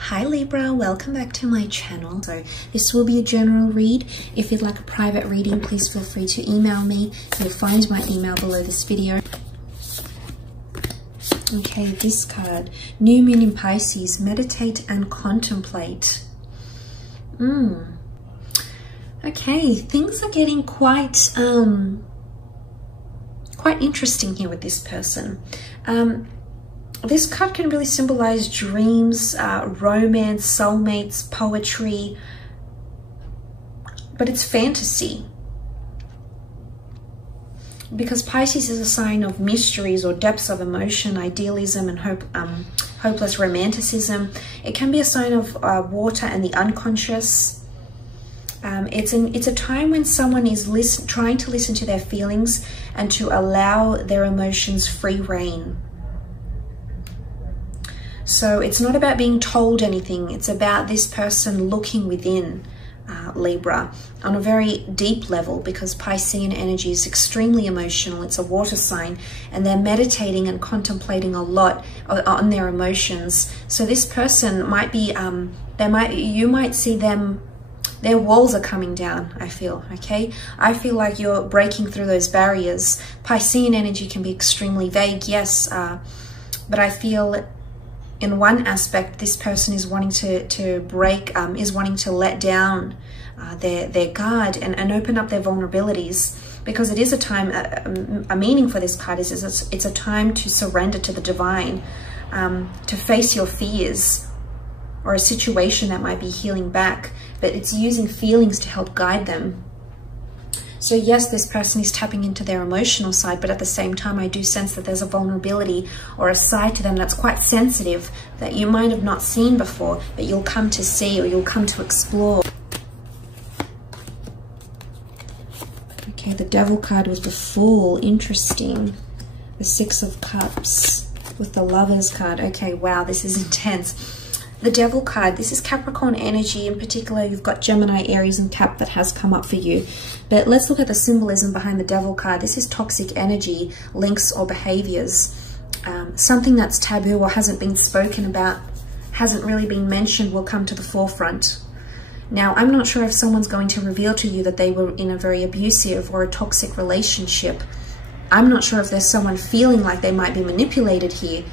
Hi Libra, welcome back to my channel. So this will be a general read. If you'd like a private reading, please feel free to email me. You'll find my email below this video. Okay, this card, New Moon in Pisces, meditate and contemplate. Okay, things are getting quite interesting here with this person. This card can really symbolize dreams, romance, soulmates, poetry, but it's fantasy. Because Pisces is a sign of mysteries or depths of emotion, idealism and hopeless romanticism. It can be a sign of water and the unconscious. It's a time when someone is trying to listen to their feelings and to allow their emotions free rein. So it's not about being told anything. It's about this person looking within, Libra, on a very deep level, because Piscean energy is extremely emotional. It's a water sign, and they're meditating and contemplating a lot on their emotions. So this person might be, you might see them, their walls are coming down, I feel, okay? I feel like you're breaking through those barriers. Piscean energy can be extremely vague, yes, but I feel in one aspect, this person is wanting to break, is wanting to let down their guard and open up their vulnerabilities, because it is a time, a meaning for this card is it's a time to surrender to the divine, to face your fears or a situation that might be healing back, but it's using feelings to help guide them. So yes, this person is tapping into their emotional side, but at the same time, I do sense that there's a vulnerability or a side to them that's quite sensitive that you might have not seen before, but you'll come to see or you'll come to explore. Okay, the Devil card with the Fool, interesting. The Six of Cups with the Lovers card. Okay, wow, this is intense. The Devil card, this is Capricorn energy. In particular, you've got Gemini, Aries, and Cap that has come up for you. But let's look at the symbolism behind the Devil card. This is toxic energy, links or behaviors. Something that's taboo or hasn't been spoken about, hasn't really been mentioned, will come to the forefront. Now, I'm not sure if someone's going to reveal to you that they were in a very abusive or a toxic relationship. I'm not sure if there's someone feeling like they might be manipulated here.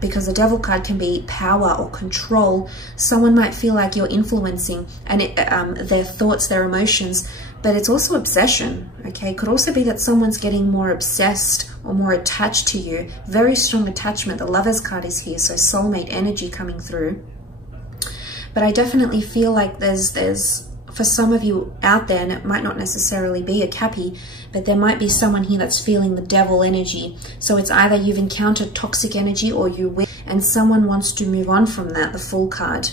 Because the Devil card can be power or control. Someone might feel like you're influencing and their thoughts, their emotions, but it's also obsession, okay? Could also be that someone's getting more obsessed or more attached to you. Very strong attachment. The Lovers card is here, so soulmate energy coming through. But I definitely feel like there's for some of you out there, and it might not necessarily be a Cappy, but there might be someone here that's feeling the Devil energy. So it's either you've encountered toxic energy or you will, and someone wants to move on from that, the Fool card.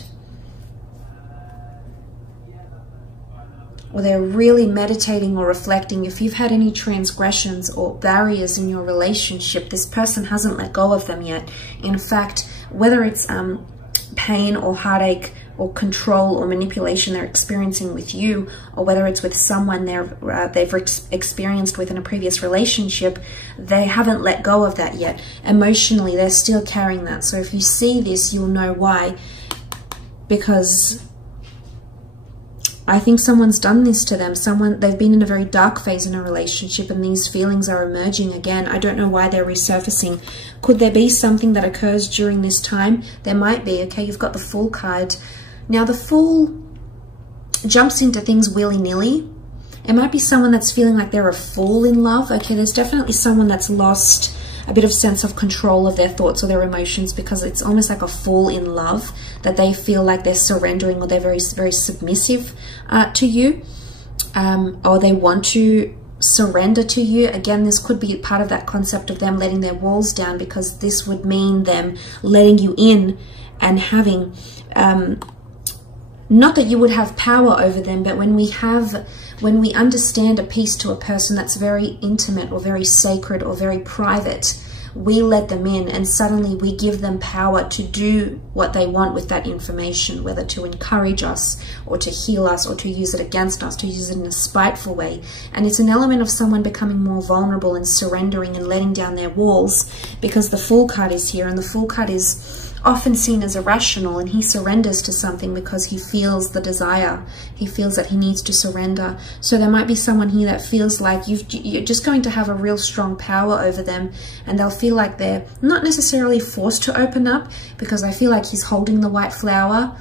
Or they're really meditating or reflecting. If you've had any transgressions or barriers in your relationship, this person hasn't let go of them yet. In fact, whether it's pain or heartache or control or manipulation they're experiencing with you, or whether it's with someone they've experienced with in a previous relationship, they haven't let go of that yet. Emotionally, they're still carrying that. So if you see this, you'll know why. Because I think someone's done this to them. They've been in a very dark phase in a relationship, and these feelings are emerging again. I don't know why they're resurfacing. Could there be something that occurs during this time? There might be. Okay, you've got the Fool card. Now, the Fool jumps into things willy-nilly. It might be someone that's feeling like they're a fool in love. Okay, there's definitely someone that's lost a bit of sense of control of their thoughts or their emotions, because it's almost like a fool in love, that they feel like they're surrendering or they're very, very submissive to you, or they want to surrender to you. Again, this could be part of that concept of them letting their walls down, because this would mean them letting you in and having, not that you would have power over them, but when we understand a piece to a person that's very intimate or very sacred or very private, we let them in, and suddenly we give them power to do what they want with that information, whether to encourage us or to heal us or to use it against us, to use it in a spiteful way. And it's an element of someone becoming more vulnerable and surrendering and letting down their walls, because the Fool card is here, and the Fool card is often seen as irrational, and he surrenders to something because he feels the desire. He feels that he needs to surrender. So there might be someone here that feels like you're just going to have a real strong power over them, and they'll feel like they're not necessarily forced to open up, because I feel like he's holding the white flower.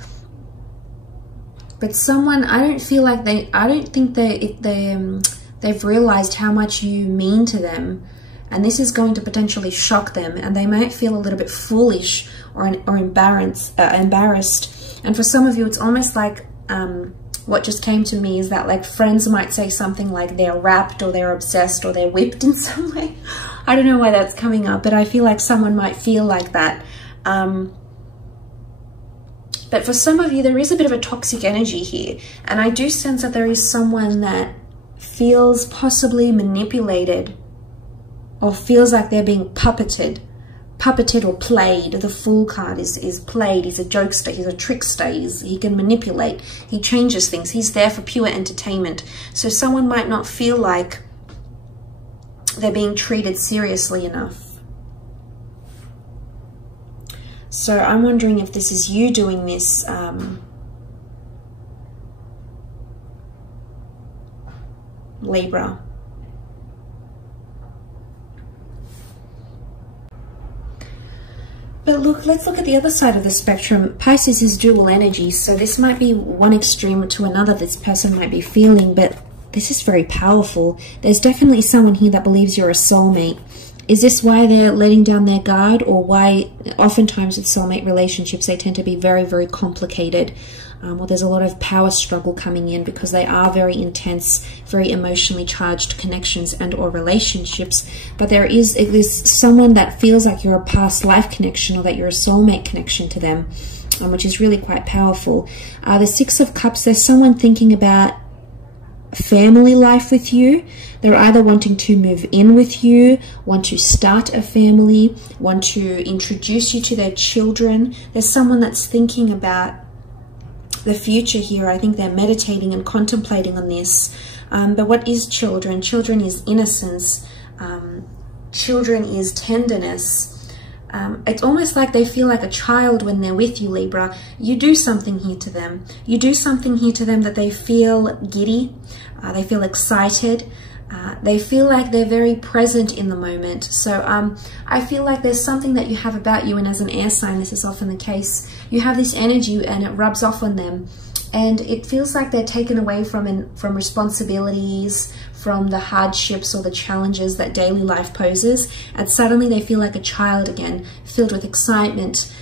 But someone, I don't think they've realized how much you mean to them. And this is going to potentially shock them, and they might feel a little bit foolish or embarrassed. And for some of you, it's almost like what just came to me is that, like, friends might say something like they're wrapped or they're obsessed or they're whipped in some way. I don't know why that's coming up, but I feel like someone might feel like that. But for some of you, there is a bit of a toxic energy here. And I do sense that there is someone that feels possibly manipulated, or feels like they're being puppeted or played. The Fool card is played. He's a jokester, he's a trickster, he can manipulate, he changes things, he's there for pure entertainment. So someone might not feel like they're being treated seriously enough. So I'm wondering if this is you doing this, Libra. But look, let's look at the other side of the spectrum. Pisces is dual energy, so this might be one extreme to another this person might be feeling, but this is very powerful. There's definitely someone here that believes you're a soulmate. Is this why they're letting down their guard, or why oftentimes with soulmate relationships they tend to be very, very complicated? Well, there's a lot of power struggle coming in because they are very intense, very emotionally charged connections and or relationships. But there's someone that feels like you're a past life connection, or that you're a soulmate connection to them, which is really quite powerful. The Six of Cups, there's someone thinking about family life with you. They're either wanting to move in with you, want to start a family, want to introduce you to their children. There's someone that's thinking about the future here. I think they're meditating and contemplating on this. But what is children? Children is innocence. Children is tenderness. It's almost like they feel like a child when they're with you, Libra. You do something here to them. You do something here to them that they feel giddy. They feel excited. They feel like they're very present in the moment. So I feel like there's something that you have about you, and as an air sign, this is often the case. You have this energy and it rubs off on them, and it feels like they're taken away from responsibilities, from the hardships or the challenges that daily life poses, and suddenly they feel like a child again, filled with excitement,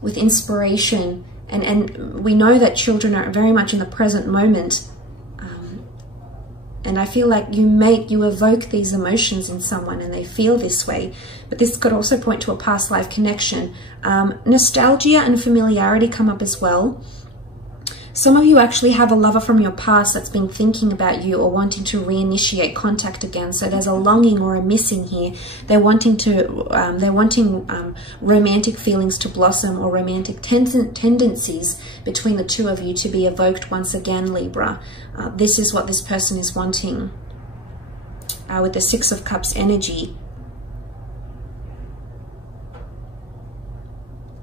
with inspiration. And we know that children are very much in the present moment. And I feel like you evoke these emotions in someone and they feel this way. But this could also point to a past life connection. Nostalgia and familiarity come up as well. Some of you actually have a lover from your past that's been thinking about you or wanting to reinitiate contact again. So there's a longing or a missing here. They're wanting romantic feelings to blossom, or romantic tendencies between the two of you to be evoked once again, Libra. This is what this person is wanting with the Six of Cups energy.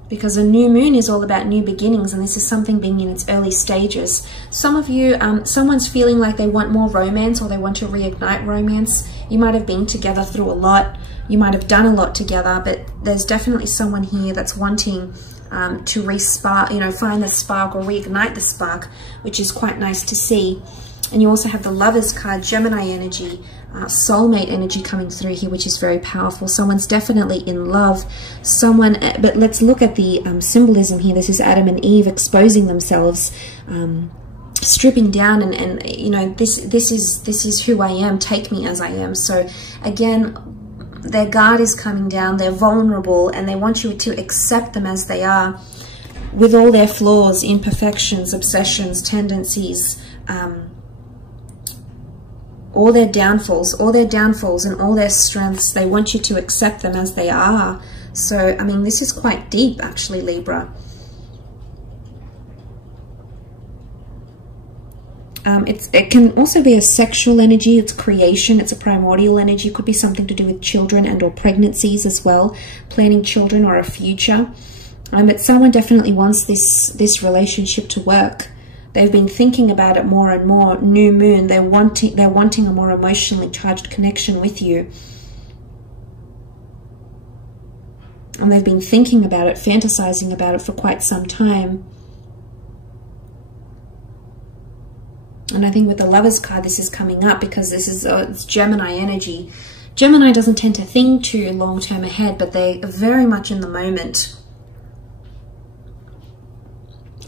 Because a new moon is all about new beginnings, and this is something being in its early stages. Some of you, someone's feeling like they want more romance, or they want to reignite romance. You might have been together through a lot. You might have done a lot together, but there's definitely someone here that's wanting to re-spark, find the spark or reignite the spark, which is quite nice to see. And you also have the Lovers card, Gemini energy, soulmate energy coming through here, which is very powerful. Someone's definitely in love. But let's look at the symbolism here. This is Adam and Eve exposing themselves, stripping down, and this is who I am. Take me as I am. So again, their guard is coming down. They're vulnerable, and they want you to accept them as they are, with all their flaws, imperfections, obsessions, tendencies, all their downfalls and all their strengths. They want you to accept them as they are. So, I mean, this is quite deep, actually, Libra. It can also be a sexual energy. It's creation. It's a primordial energy. It could be something to do with children and or pregnancies as well, planning children or a future. But someone definitely wants this relationship to work. They've been thinking about it more and more. New moon. They're wanting a more emotionally charged connection with you. And they've been thinking about it, fantasizing about it for quite some time. And I think with the Lovers card, this is coming up because this is it's Gemini energy. Gemini doesn't tend to think too long-term ahead, but they are very much in the moment.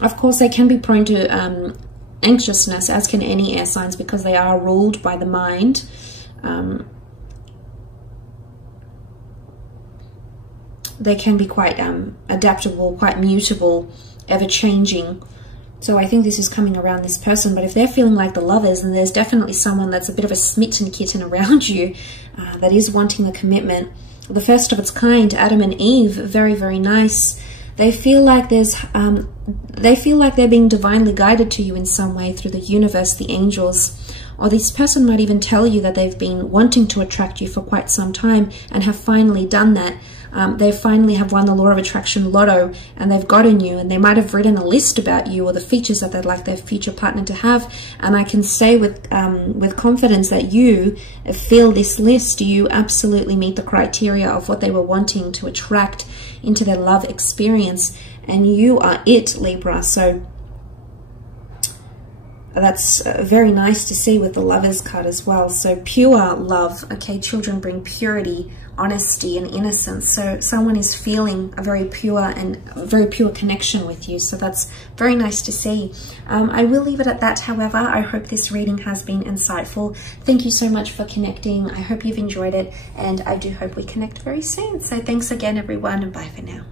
Of course, they can be prone to anxiousness, as can any air signs, because they are ruled by the mind. They can be quite adaptable, quite mutable, ever-changing. So I think this is coming around this person. But if they're feeling like the Lovers, then there's definitely someone that's a bit of a smitten kitten around you that is wanting the commitment. The first of its kind, Adam and Eve, very, very nice. They feel like they're being divinely guided to you in some way through the universe, the angels. Or this person might even tell you that they've been wanting to attract you for quite some time and have finally done that. They finally have won the law of attraction lotto and they've gotten you, and they might have written a list about you or the features that they'd like their future partner to have. And I can say with confidence that you fill this list. You absolutely meet the criteria of what they were wanting to attract into their love experience, and you are it, Libra. So that's very nice to see with the Lovers card as well. So pure love. Okay, children bring purity, honesty and innocence. So someone is feeling a very pure connection with you. So that's very nice to see. I will leave it at that. However, I hope this reading has been insightful. Thank you so much for connecting. I hope you've enjoyed it, and I do hope we connect very soon. So thanks again, everyone, and bye for now.